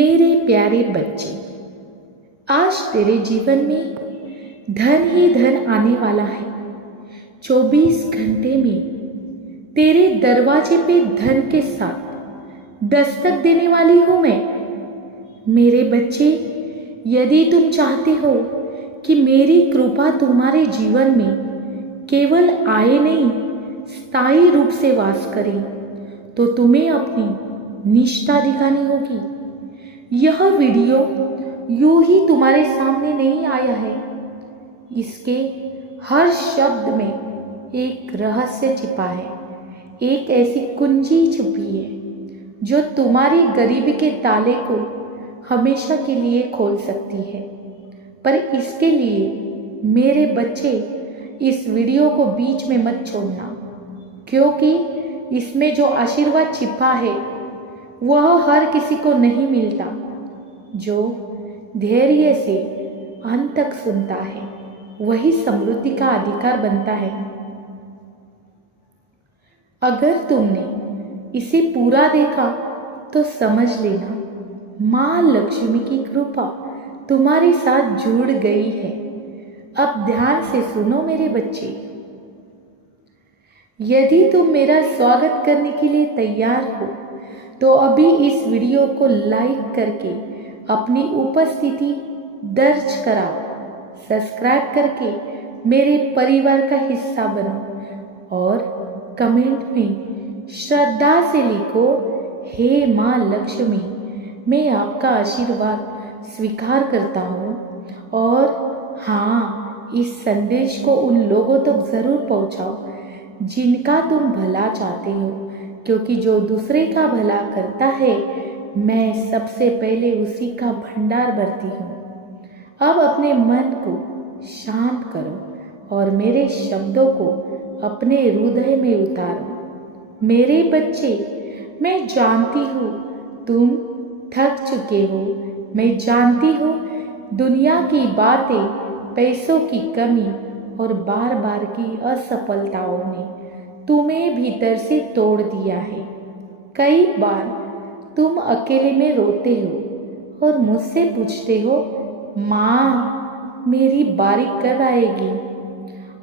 मेरे प्यारे बच्चे, आज तेरे जीवन में धन ही धन आने वाला है। 24 घंटे में तेरे दरवाजे पे धन के साथ दस्तक देने वाली हूं मैं। मेरे बच्चे, यदि तुम चाहते हो कि मेरी कृपा तुम्हारे जीवन में केवल आए नहीं, स्थायी रूप से वास करे, तो तुम्हें अपनी निष्ठा दिखानी होगी। यह वीडियो यूं ही तुम्हारे सामने नहीं आया है। इसके हर शब्द में एक रहस्य छिपा है, एक ऐसी कुंजी छुपी है जो तुम्हारी गरीबी के ताले को हमेशा के लिए खोल सकती है। पर इसके लिए मेरे बच्चे, इस वीडियो को बीच में मत छोड़ना, क्योंकि इसमें जो आशीर्वाद छिपा है वह हर किसी को नहीं मिलता। जो धैर्य से अंत तक सुनता है वही समृद्धि का अधिकार बनता है। अगर तुमने इसे पूरा देखा तो समझ लेना, माँ लक्ष्मी की कृपा तुम्हारे साथ जुड़ गई है। अब ध्यान से सुनो मेरे बच्चे। यदि तुम मेरा स्वागत करने के लिए तैयार हो तो अभी इस वीडियो को लाइक करके अपनी उपस्थिति दर्ज कराओ। सब्सक्राइब करके मेरे परिवार का हिस्सा बनो और कमेंट में श्रद्धा से लिखो, हे माँ लक्ष्मी, मैं आपका आशीर्वाद स्वीकार करता हूँ। और हाँ, इस संदेश को उन लोगों तक जरूर पहुँचाओ जिनका तुम भला चाहते हो, क्योंकि जो दूसरे का भला करता है मैं सबसे पहले उसी का भंडार भरती हूँ। अब अपने मन को शांत करो और मेरे शब्दों को अपने हृदय में उतारो। मेरे बच्चे, मैं जानती हूँ तुम थक चुके हो। मैं जानती हूँ दुनिया की बातें, पैसों की कमी और बार बार की असफलताओं ने तुम्हें भीतर से तोड़ दिया है। कई बार तुम अकेले में रोते हो और मुझसे पूछते हो, माँ मेरी बारी कब आएगी।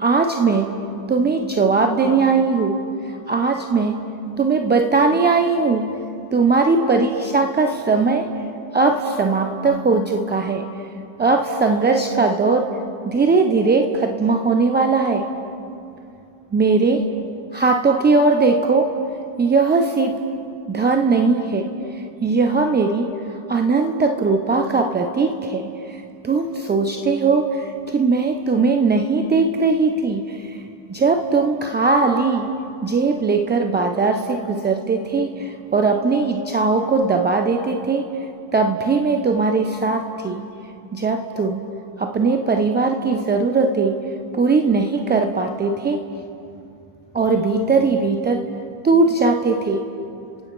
आज मैं तुम्हें जवाब देने आई हूँ। आज मैं तुम्हें बताने आई हूँ, तुम्हारी परीक्षा का समय अब समाप्त हो चुका है। अब संघर्ष का दौर धीरे धीरे खत्म होने वाला है। मेरे हाथों की ओर देखो, यह सिर्फ धन नहीं है, यह मेरी अनंत कृपा का प्रतीक है। तुम सोचते हो कि मैं तुम्हें नहीं देख रही थी। जब तुम खाली जेब लेकर बाजार से गुजरते थे और अपनी इच्छाओं को दबा देते थे, तब भी मैं तुम्हारे साथ थी। जब तुम अपने परिवार की ज़रूरतें पूरी नहीं कर पाते थे और भीतर ही भीतर टूट जाते थे,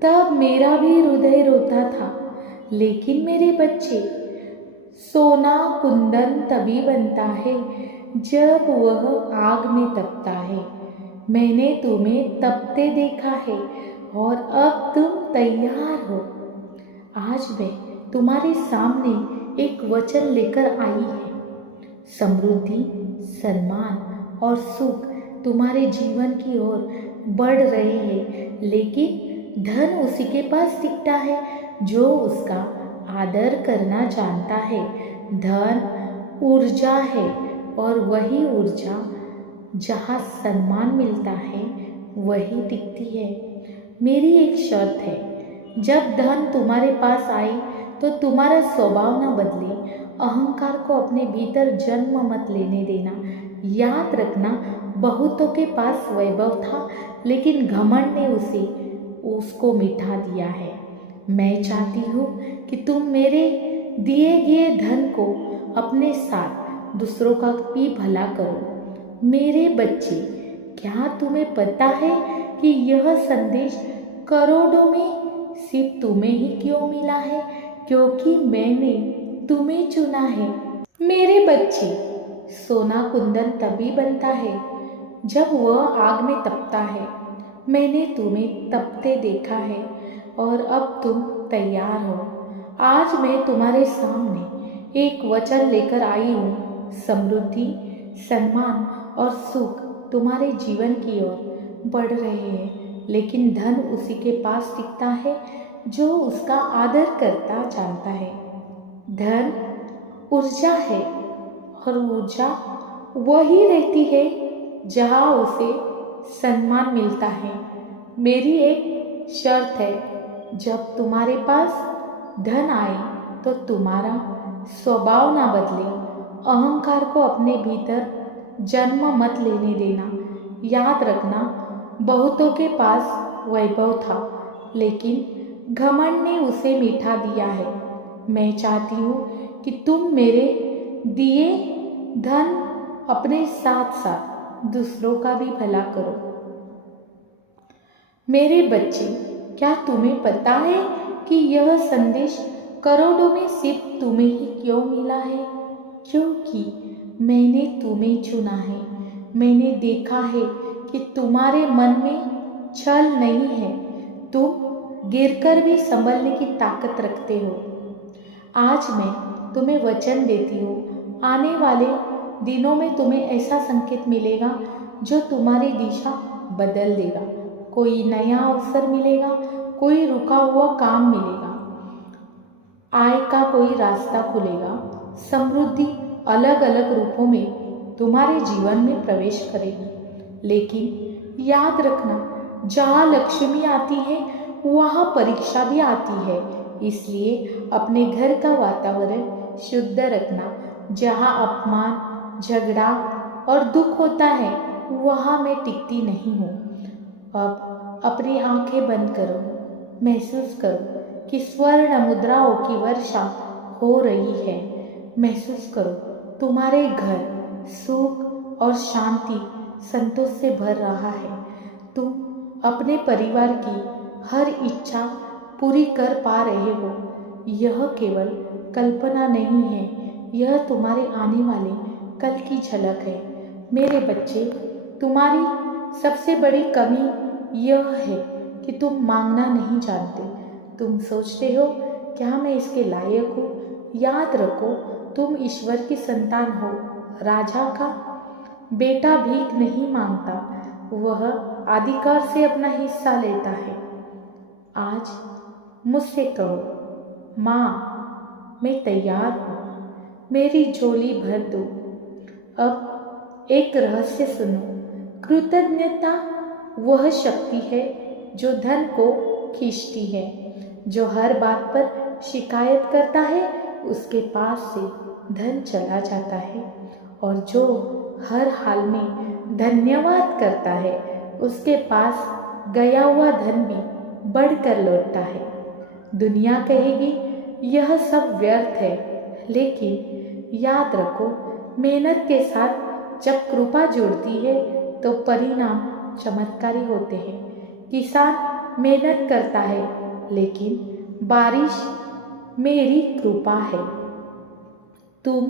तब मेरा भी हृदय रोता था। लेकिन मेरे बच्चे, सोना कुंदन तभी बनता है जब वह आग में तपता है। मैंने तुम्हें तपते देखा है और अब तुम तैयार हो। आज मैं तुम्हारे सामने एक वचन लेकर आई है। समृद्धि, सम्मान और सुख तुम्हारे जीवन की ओर बढ़ रहे हैं, लेकिन धन उसी के पास टिकता है जो उसका आदर करना जानता है। धन ऊर्जा है और वही ऊर्जा जहाँ सम्मान मिलता है वही टिकती है। मेरी एक शर्त है, जब धन तुम्हारे पास आए तो तुम्हारा स्वभाव न बदले। अहंकार को अपने भीतर जन्म मत लेने देना। याद रखना, बहुतों के पास वैभव था लेकिन घमंड ने उसको मिटा दिया है। मैं चाहती हूँ कि तुम मेरे दिए गए धन को अपने साथ दूसरों का भी भला करो। मेरे बच्चे, क्या तुम्हें पता है कि यह संदेश करोड़ों में सिर्फ तुम्हें ही क्यों मिला है? क्योंकि मैंने तुम्हें चुना है। मेरे बच्चे, सोना कुंदन तभी बनता है जब वह आग में तपता है। मैंने तुम्हें तपते देखा है और अब तुम तैयार हो। आज मैं तुम्हारे सामने एक वचन लेकर आई हूँ। समृद्धि, सम्मान और सुख तुम्हारे जीवन की ओर बढ़ रहे हैं, लेकिन धन उसी के पास टिकता है जो उसका आदर करता जानता है। धन ऊर्जा है और ऊर्जा वही रहती है जहाँ उसे सम्मान मिलता है। मेरी एक शर्त है, जब तुम्हारे पास धन आए तो तुम्हारा स्वभाव ना बदले। अहंकार को अपने भीतर जन्म मत लेने देना। याद रखना, बहुतों के पास वैभव था, लेकिन घमंड ने उसे मिटा दिया है। मैं चाहती हूँ कि तुम मेरे दिए धन अपने साथ साथ दूसरों का भी भला करो। मेरे बच्चे, क्या तुम्हें पता है कि यह संदेश करोड़ों में सिर्फ तुम्हें ही क्यों मिला है? क्योंकि मैंने तुम्हें चुना है। मैंने देखा है कि तुम्हारे मन में छल नहीं है। तुम गिरकर भी संभलने की ताकत रखते हो। आज मैं तुम्हें वचन देती हूँ, आने वाले दिनों में तुम्हें ऐसा संकेत मिलेगा जो तुम्हारी दिशा बदल देगा। कोई नया अवसर मिलेगा, कोई रुका हुआ काम मिलेगा, आय का कोई रास्ता खुलेगा। समृद्धि अलग अलग रूपों में तुम्हारे जीवन में प्रवेश करेगी। लेकिन याद रखना, जहाँ लक्ष्मी आती है वहाँ परीक्षा भी आती है। इसलिए अपने घर का वातावरण शुद्ध रखना। जहाँ अपमान, झगड़ा और दुख होता है वहाँ मैं टिकती नहीं हूँ। अब अपनी आंखें बंद करो, महसूस करो कि स्वर्ण मुद्राओं की वर्षा हो रही है। महसूस करो तुम्हारे घर सुख और शांति, संतोष से भर रहा है। तुम अपने परिवार की हर इच्छा पूरी कर पा रहे हो। यह केवल कल्पना नहीं है, यह तुम्हारे आने वाले कल की झलक है। मेरे बच्चे, तुम्हारी सबसे बड़ी कमी यह है कि तुम मांगना नहीं जानते। तुम सोचते हो, क्या मैं इसके लायक हूँ? याद रखो, तुम ईश्वर की संतान हो। राजा का बेटा भीख नहीं मांगता, वह अधिकार से अपना हिस्सा लेता है। आज मुझसे कहो, माँ मैं तैयार हूँ, मेरी झोली भर दो। अब एक रहस्य सुनो, कृतज्ञता वह शक्ति है जो धन को खींचती है। जो हर बात पर शिकायत करता है उसके पास से धन चला जाता है, और जो हर हाल में धन्यवाद करता है उसके पास गया हुआ धन भी बढ़कर लौटता है। दुनिया कहेगी यह सब व्यर्थ है, लेकिन याद रखो, मेहनत के साथ जब कृपा जुड़ती है तो परिणाम चमत्कारी होते हैं। किसान मेहनत करता है, लेकिन बारिश मेरी कृपा है। तुम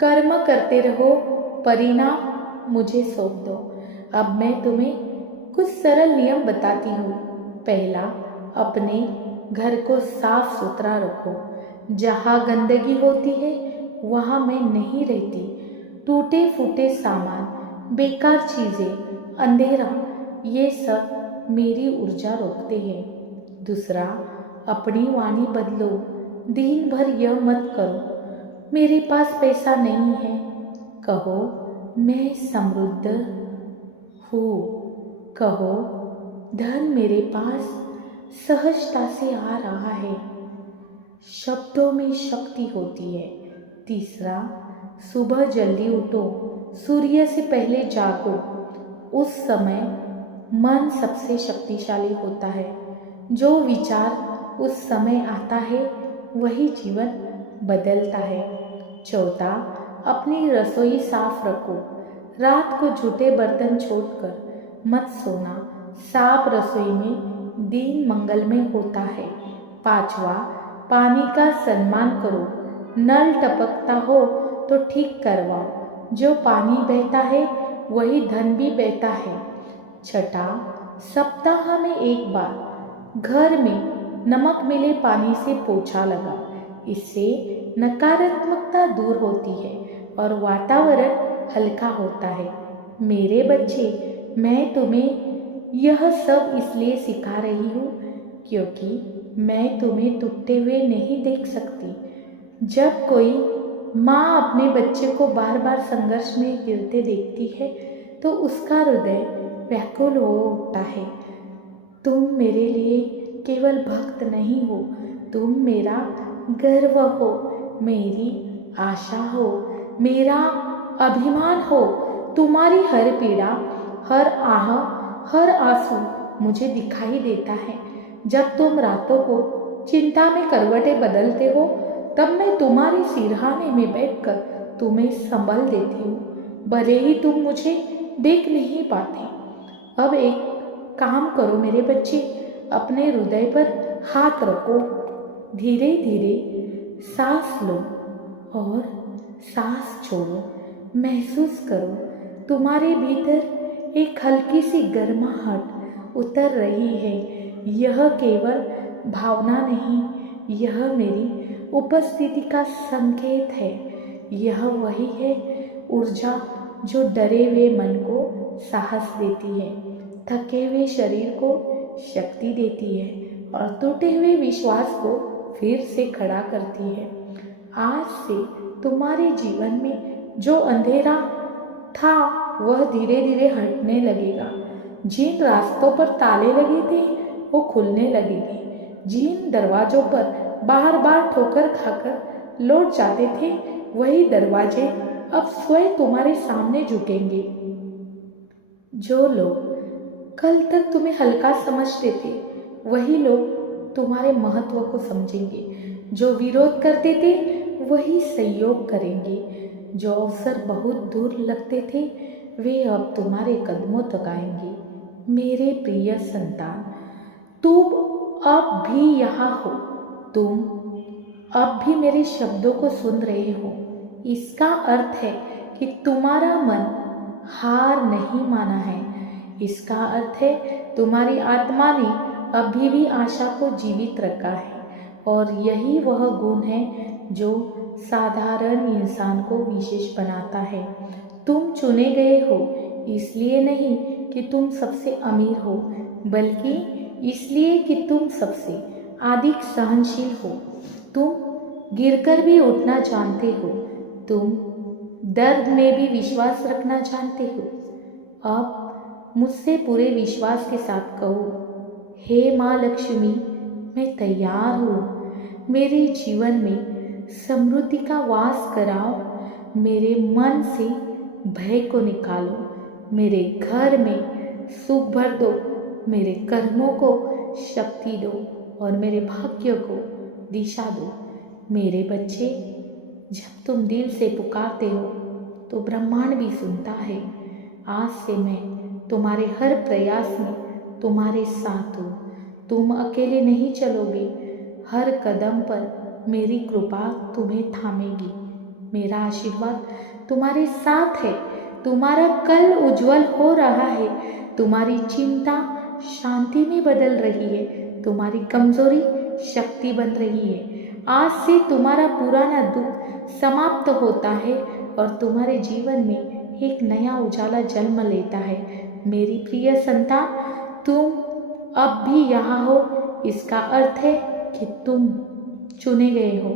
कर्म करते रहो, परिणाम मुझे सौंप दो। अब मैं तुम्हें कुछ सरल नियम बताती हूँ। पहला, अपने घर को साफ सुथरा रखो। जहाँ गंदगी होती है वहाँ मैं नहीं रहती। टूटे फूटे सामान, बेकार चीज़ें, अंधेरा, ये सब मेरी ऊर्जा रोकते हैं। दूसरा, अपनी वाणी बदलो। दिन भर यह मत करो, मेरे पास पैसा नहीं है। कहो, मैं समृद्ध हूँ। कहो, धन मेरे पास सहजता से आ रहा है। शब्दों में शक्ति होती है। तीसरा, सुबह जल्दी उठो, सूर्य से पहले जागो। उस समय मन सबसे शक्तिशाली होता है। जो विचार उस समय आता है वही जीवन बदलता है। चौथा, अपनी रसोई साफ रखो। रात को झूठे बर्तन छोड़कर मत सोना। साफ रसोई में दिन मंगलमय होता है। पांचवा, पानी का सम्मान करो। नल टपकता हो तो ठीक करवाओ। जो पानी बहता है वही धन भी बहता है। छठा, सप्ताह में एक बार घर में नमक मिले पानी से पोछा लगाओ। इससे नकारात्मकता दूर होती है और वातावरण हल्का होता है। मेरे बच्चे, मैं तुम्हें यह सब इसलिए सिखा रही हूँ क्योंकि मैं तुम्हें टूटते हुए नहीं देख सकती। जब कोई माँ अपने बच्चे को बार बार संघर्ष में गिरते देखती है तो उसका हृदय व्याकुल हो उठता है। तुम मेरे लिए केवल भक्त नहीं हो, तुम मेरा गर्व हो, मेरी आशा हो, मेरा अभिमान हो। तुम्हारी हर पीड़ा, हर आह, हर आंसू मुझे दिखाई देता है। जब तुम रातों को चिंता में करवटें बदलते हो तब मैं तुम्हारे सिरहाने में बैठकर तुम्हें संभल देती हूँ, भले ही तुम मुझे देख नहीं पाते। अब एक काम करो मेरे बच्चे, अपने हृदय पर हाथ रखो, धीरे धीरे सांस लो और सांस छोड़ो। महसूस करो तुम्हारे भीतर एक हल्की सी गर्माहट उतर रही है। यह केवल भावना नहीं, यह मेरी उपस्थिति का संकेत है। यह वही है ऊर्जा जो डरे हुए मन को साहस देती है, थके हुए शरीर को शक्ति देती है और टूटे हुए विश्वास को फिर से खड़ा करती है। आज से तुम्हारे जीवन में जो अंधेरा था वह धीरे धीरे हटने लगेगा। जिन रास्तों पर ताले लगे थे वो खुलने लगेंगे। जिन दरवाजों पर बार बार ठोकर खाकर लौट जाते थे वही दरवाजे अब स्वयं तुम्हारे सामने झुकेंगे। जो लोग कल तक तुम्हें हल्का समझते थे वही लोग तुम्हारे महत्व को समझेंगे। जो विरोध करते थे वही सहयोग करेंगे। जो अवसर बहुत दूर लगते थे वे अब तुम्हारे कदमों तक आएंगे। मेरे प्रिय संतान, तुम अब भी यहाँ हो, तुम अब भी मेरे शब्दों को सुन रहे हो। इसका अर्थ है कि तुम्हारा मन हार नहीं माना है। इसका अर्थ है तुम्हारी आत्मा ने अभी भी आशा को जीवित रखा है और यही वह गुण है जो साधारण इंसान को विशेष बनाता है। तुम चुने गए हो इसलिए नहीं कि तुम सबसे अमीर हो, बल्कि इसलिए कि तुम सबसे अधिक सहनशील हो। तुम गिरकर भी उठना जानते हो, तुम दर्द में भी विश्वास रखना जानते हो। अब मुझसे पूरे विश्वास के साथ कहो, हे माँ लक्ष्मी, मैं तैयार हूँ। मेरे जीवन में समृद्धि का वास कराओ। मेरे मन से भय को निकालो, मेरे घर में सुख भर दो, मेरे कर्मों को शक्ति दो और मेरे भाग्य को दिशा दो। मेरे बच्चे, जब तुम दिल से पुकारते हो तो ब्रह्मांड भी सुनता है। आज से मैं तुम्हारे हर प्रयास में तुम्हारे साथ हूँ। तुम अकेले नहीं चलोगे, हर कदम पर मेरी कृपा तुम्हें थामेगी। मेरा आशीर्वाद तुम्हारे साथ है। तुम्हारा कल उज्जवल हो रहा है। तुम्हारी चिंता शांति में बदल रही है, तुम्हारी कमजोरी शक्ति बन रही है। आज से तुम्हारा पुराना दुख समाप्त होता है और तुम्हारे जीवन में एक नया उजाला जन्म लेता है। मेरी प्रिय संतान, तुम अब भी यहाँ हो, इसका अर्थ है कि तुम चुने गए हो।